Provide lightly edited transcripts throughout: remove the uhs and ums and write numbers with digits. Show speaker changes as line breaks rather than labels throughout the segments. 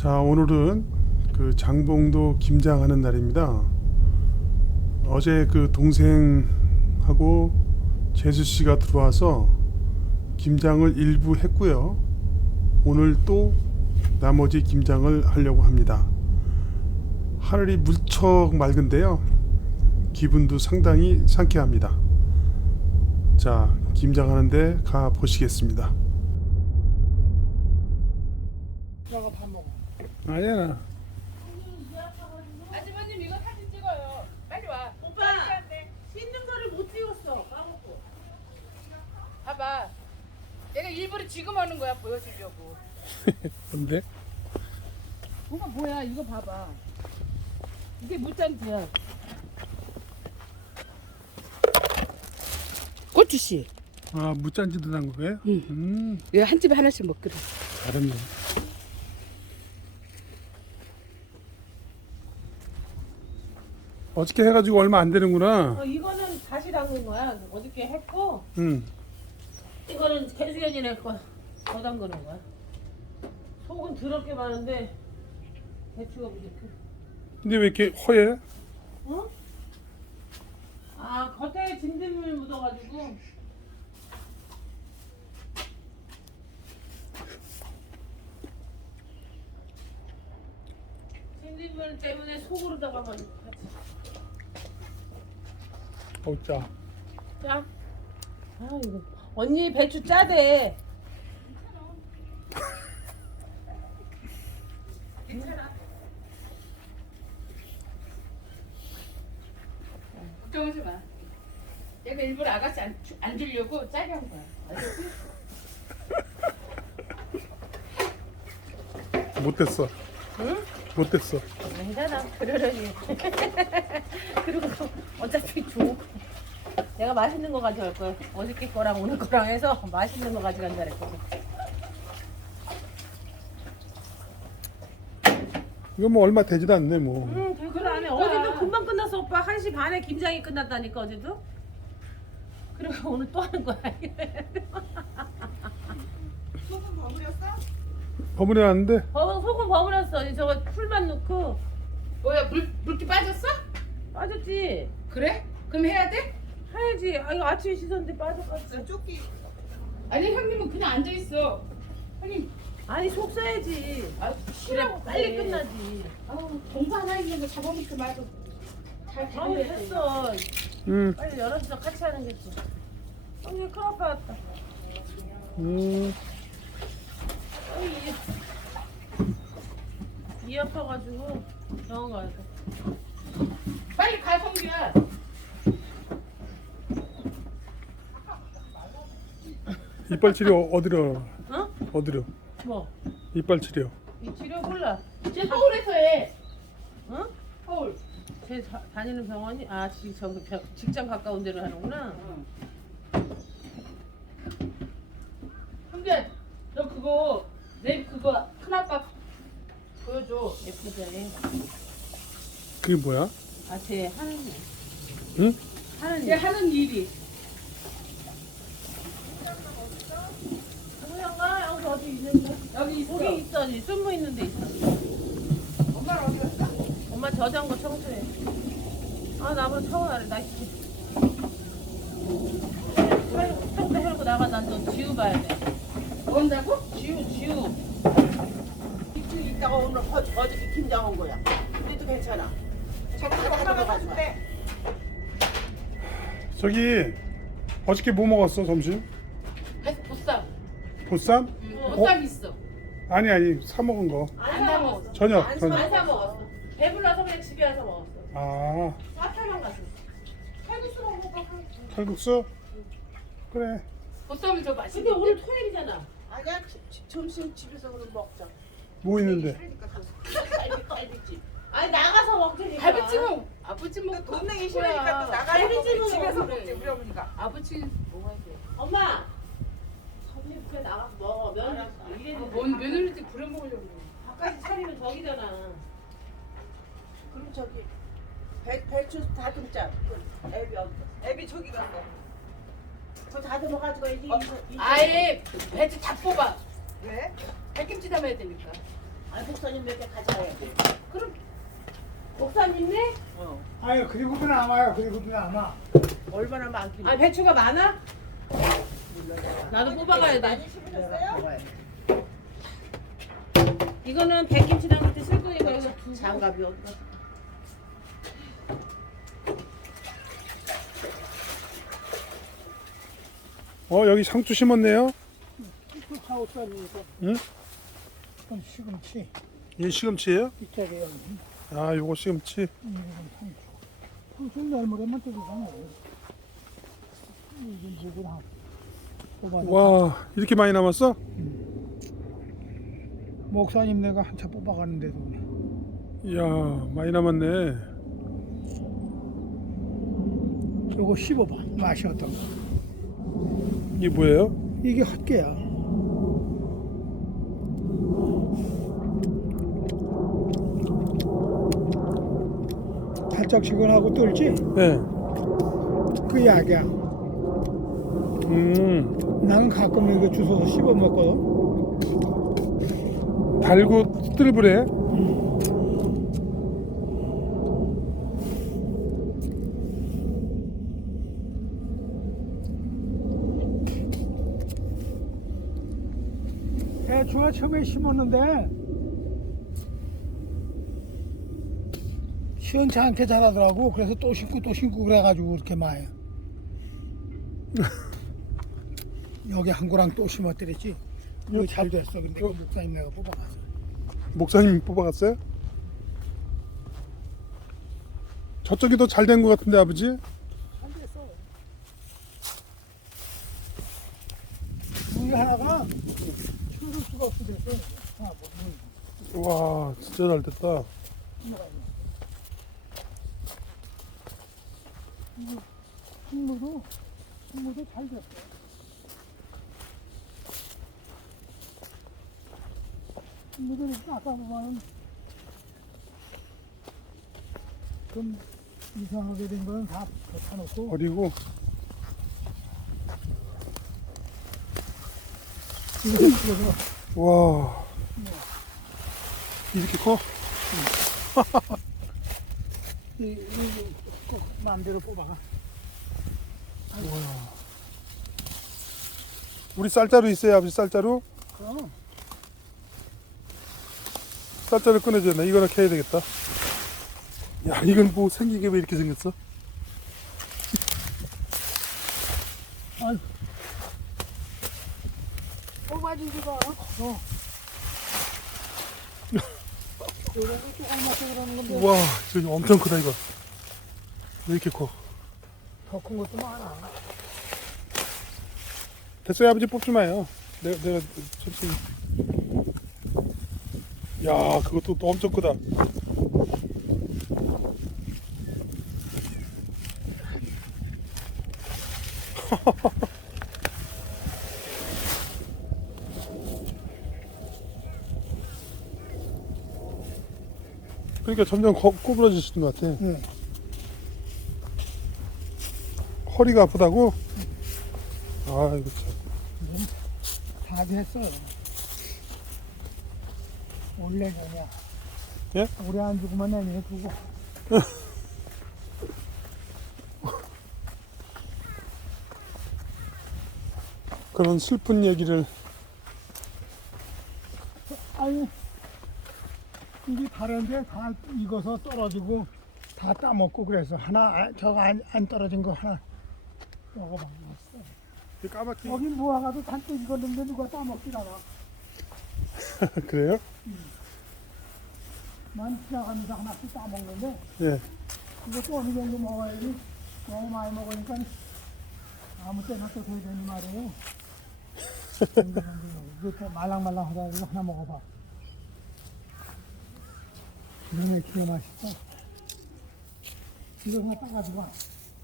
자, 오늘은 그 장봉도 김장하는 날입니다. 어제 그 동생하고 재수 씨가 들어와서 김장을 일부 했고요. 오늘 또 나머지 김장을 하려고 합니다. 하늘이 무척 맑은데요. 기분도 상당히 상쾌합니다. 자, 김장하는데 가 보시겠습니다.
밥 먹어.
아니야.
아주머님 이거 사진 찍어요. 빨리 와.
오빠 씻는 거를 못 찍었어. 까먹고.
봐봐. 내가 일부러 지금 하는 거야 보여주려고.
뭔데?
뭐가 뭐야? 이거 봐봐. 이게 무짠지야. 고추씨.
아, 무짠지도 난 거예요?
응. 이거 한 집에 하나씩 먹거든.
알았네. 어저께 해가지고 얼마 안 되는구나.
이거는 다시 담근 거야. 어저께 했고
응.
이거는 개수연이네 거. 더 담그는 거야. 속은 더럽게 많은데 배추가 부족해.
근데 왜 이렇게 허해?
어? 아 겉에 진딧물 묻어가지고. 진딧물 때문에 속으로다가 같이.
어우, 짜.
짜? 아 이거 언니 배추 짜대.
괜찮아. 걱정하지 마. 내가 일부러 아가씨 안 주려고 짜게 한 거야. 알겠지?
못됐어.
응?
못됐어.
괜찮아. 그러려니. 그리고 어차피 줘. 내가 맛있는 거 가져갈 거야. 어저께 거랑 오늘 거랑 해서 맛있는 거 가져간다 그랬거든.
이거 뭐 얼마 되지도 않네 뭐.
그래 안 해. 어제도 금방 끝났어 오빠. 1시 반에 김장이 끝났다니까 어제도. 그리고 오늘 또 하는 거야. 소금 버무렸어?
버무려놨는데
소금 버무렸어. 저거 풀만 넣고.
뭐야 물기 빠졌어?
빠졌지.
그래? 그럼 해야 돼?
해야지. 아 이거 아침에 씻었는데 빠져갔어.
아니 형님은 그냥 앉아 있어. 형님
아니 속 써야지.
아
그래
싫어
빨리 끝나지.
아우 공부 하나 있는 거 잡아먹지 말고 잘
아우
잡아야지.
했어. 빨리 열어서 같이 하는 게 좋아. 언니 큰일 났다. 이 아파가지고 병원 가야 돼.
빨리 가 성규야.
이빨 치료 어디로?
어?
어디로?
뭐?
이빨 치료.
이 치료 몰라.
쟤 서울에서 해.
어?
서울.
제 다니는 병원이 직장 가까운 데로 하는구나.
성규야 너 그거 내일 그거 큰아빠 보여줘.
예쁘지?
그게 뭐야?
아, 쟤 하는 일.
응?
하는
얘
일.
하는 일이.
동영아 여기 어디 있는데?
여기 있어.
거기 있어. 여기 숨어 있는 데 있어.
엄마는 어디 갔어?
엄마 저장고 청소해. 아 나보다 청소하래. 나 청소 헐고 나가. 난 또 지우봐야 돼.
뭐 한다고?
지우.
일주일 있다가 오늘 어저께 김장 온 거야. 그래도 괜찮아. 자꾸 하나만 가지고.
저기 어저께 뭐 먹었어 점심?
보쌈.
보쌈?
보쌈 있어.
아니 사 먹은 거.
안 사 먹었어.
저녁.
안
저녁.
사 먹었어. 배불러서 그냥 집에 와서 먹었어.
아,
사탕만 갔어. 칼국수만 먹어.
칼국수? 그래.
보쌈은 저
근데
맛있는데.
오늘 토요일이잖아.
아니야, 점심 집에서 그럼 먹자.
뭐 있는데?
갈비집.
아니 나가서 먹자니까.
갈비찜은 아버찜 먹고.
돈 내기 싫으니까 또 나가서
갈비찜은
먹지. 집에서
먹으래.
먹지 우리 어머니가.
아버찜 먹어야 돼.
엄마. 점심부터 나가서 먹어. 면 이래도
뭔 며느리들 부려 먹으려고 그래.
바깥에 차리면 저기잖아.
그럼 저기 배추 다듬자. 애비 저기 갔어. 그거 다듬어가지고 이제
아예 배추 다 뽑아.
왜?
백김치 담아야 되니까.
아, 목사님 몇 개 가져와야 돼.
그럼 목사님네?
아유 그리고도 남아요. 그리고도 남아.
얼마나 많길래.
아 배추가 많아? 나도 뽑아가야 돼.
많이 심으셨어요?
이거는 백김치 담글 때 쓸 거니까 이거 두고.
장갑이 어디가?
여기 상추 심었네요.
사옥산이니까.
응?
그건 시금치.
얘 시금치예요?
이쪽에 여기.
아, 요거 시금치.
무슨 날모래만 뜨기잖아. 이게 뭐구나. 뽑아서.
와, 이렇게 많이 남았어?
목사님 내가 한차 뽑아가는데도.
이야, 많이 남았네.
요거 씹어봐. 맛이 어떤가.
이게 뭐예요?
이게 헛개야. 발작시근하고 떨지?
네.
그 약이야. 나는 가끔 이거 주워서 씹어 먹거든.
달고 뜰불에.
배추가 처음에 심었는데 시원치 않게 자라더라고. 그래서 또 심고 또 심고 그래가지고 이렇게 많이. 여기 한 고랑 또 심었더랬지. 이거 잘 됐어. 근데 그 목사님 내가 뽑아가서.
목사님 뽑아갔어요? 저쪽이 더 잘 된 것 같은데, 아버지?
잘 됐어. 물 하나가 추를 수가 없어 됐어. 하나 뭐
와, 진짜 잘 됐다.
식물도 잘 됐어. 식물도 이렇게 아까 보면은 좀 이상하게 된 거는 다 덮어놓고
버리고.
이렇게 찍어서
와, 이렇게 커?
꼭 마음대로 뽑아가.
우리 쌀자루 있어요, 아버지 쌀자루?
그럼
쌀자루 꺼내줘야 돼. 이거나 캐야 되겠다. 야, 이건 뭐 생긴 게 왜 이렇게 생겼어?
아유. 뽑아주기가 커서. 이런 거 조금맣게 그러는 건데
우와, 저기 엄청 크다, 이거. 왜 이렇게 커?
더 큰 것도 많아.
됐어요, 아버지 뽑지 마요. 내가 천천히. 야, 그것도 또 엄청 크다. 그러니까 점점 구부러지시는 것 같아.
응.
허리가 아프다고? 아, 이거 참.
다 됐어. 원래 전이야.
예?
오래 안 주고만 내내 두고.
그런 슬픈 얘기를.
아니, 이게 다른데 다 익어서 떨어지고 다 따먹고 그래서 하나 저거 안 떨어진 거 하나 먹어봐. 맛있어.
까맣게.
여기 무화과도 잔뜩 익었는데 누가 따먹질 않아.
그래요?
난 지나가면서 하나씩 따먹는데
예.
이것도 어느 정도 먹어야지. 너무 많이 먹으니까 아무 때나 또 돼야 되는 말이에요. 이거 말랑말랑하다 이거 하나 먹어봐. 너네 기가 맛있어. 이거 하나 따가지고 와.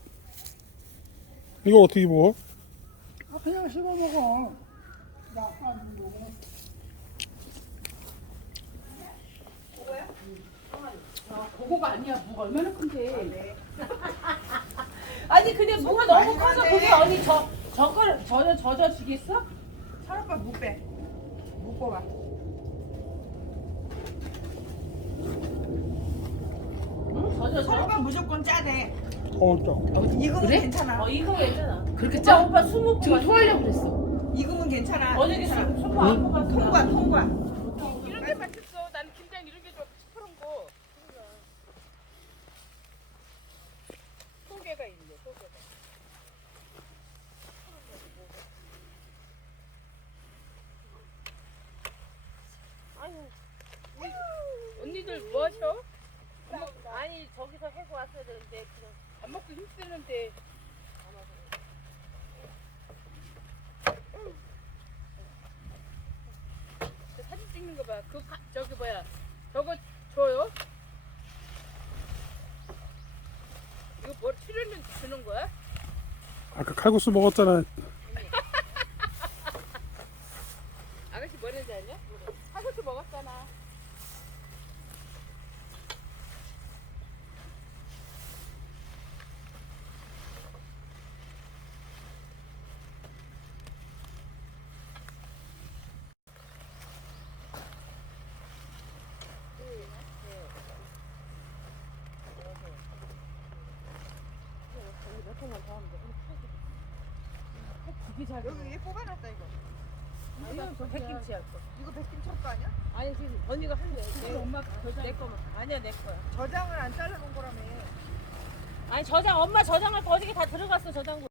이거 어떻게 먹어?
아, 그냥 씹어 먹어. 약간 먹어.
그거가 아니야. 무가 얼마나 큰데.
아니 근데 무가 너무 커서 그게 언니 저거를 젖어 주겠어?
사람과 무 빼. 무 뽑아.
젖어서.
설탕 무조건 짜대.
짜.
익으면 괜찮아.
이거 괜찮아.
그렇게
오빠
짜?
오빠 술 먹고
지금
갔어.
토하려고 그랬어.
익으면 괜찮아.
어저께
괜찮아.
술 먹고 안 먹었어.
통과.
이런 게 맛있어. 나는 김장 이런 게 좋아. 시퍼런 거. 소개가 있네. 소개가. 언니들 뭐 하셔?
아니 저기서 해고 왔어야 되는데 그냥
밥 먹고 힘쓰는데. 저 사진 찍는 거 봐. 저기 뭐야? 저거 줘요? 이거 뭐 출연료 주는 거야?
아까 칼국수 먹었잖아.
아가씨 뭐랬는지 아냐? 사고수 먹었잖아.
여기 얘 뽑아놨다 이거.
이거 백김치 할 거.
이거 백김치 거 아니야?
아니 지금 언니가 한대.
엄마
내 거만. 아니야 내 거야.
저장을 안 잘라놓은 거라며.
아니 저장 엄마 저장할 거 어저께 다 들어갔어 저장고.